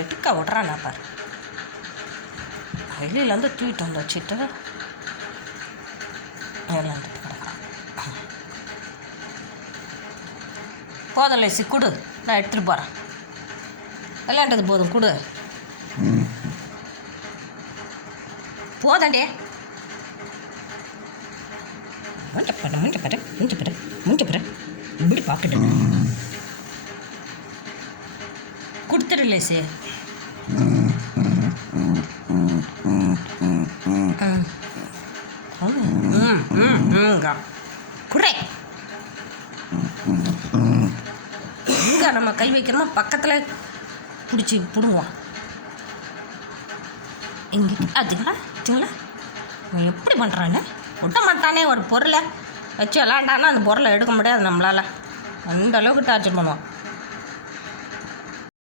எடுக்க விட்றானா பாரு. வெளியிலேருந்து தூக்கிட்டு வந்து வச்சுட்டு எல்லாம் கிடக்குறான். போதும் லேசி கொடு, நான் எடுத்துகிட்டு போகிறேன். விளையாண்டது போதும் கொடு. போதாண்டே மூஞ்ச இப்படி பார்த்துட்டு கொடுத்துரு லேசி. குறை எங்கே நம்ம கை வைக்கிறோமோ பக்கத்தில் பிடிச்சி பிடுங்குவான். இங்கே அதுங்களா இதுங்களா இவன் எப்படி பண்ணுறான்னு விட மாட்டானே. ஒரு பொருளை வச்சு விளாண்டானா அந்த பொருளை எடுக்க முடியாது நம்மளால். அந்த அளவுக்கு டார்ச்சர் பண்ணுவான்.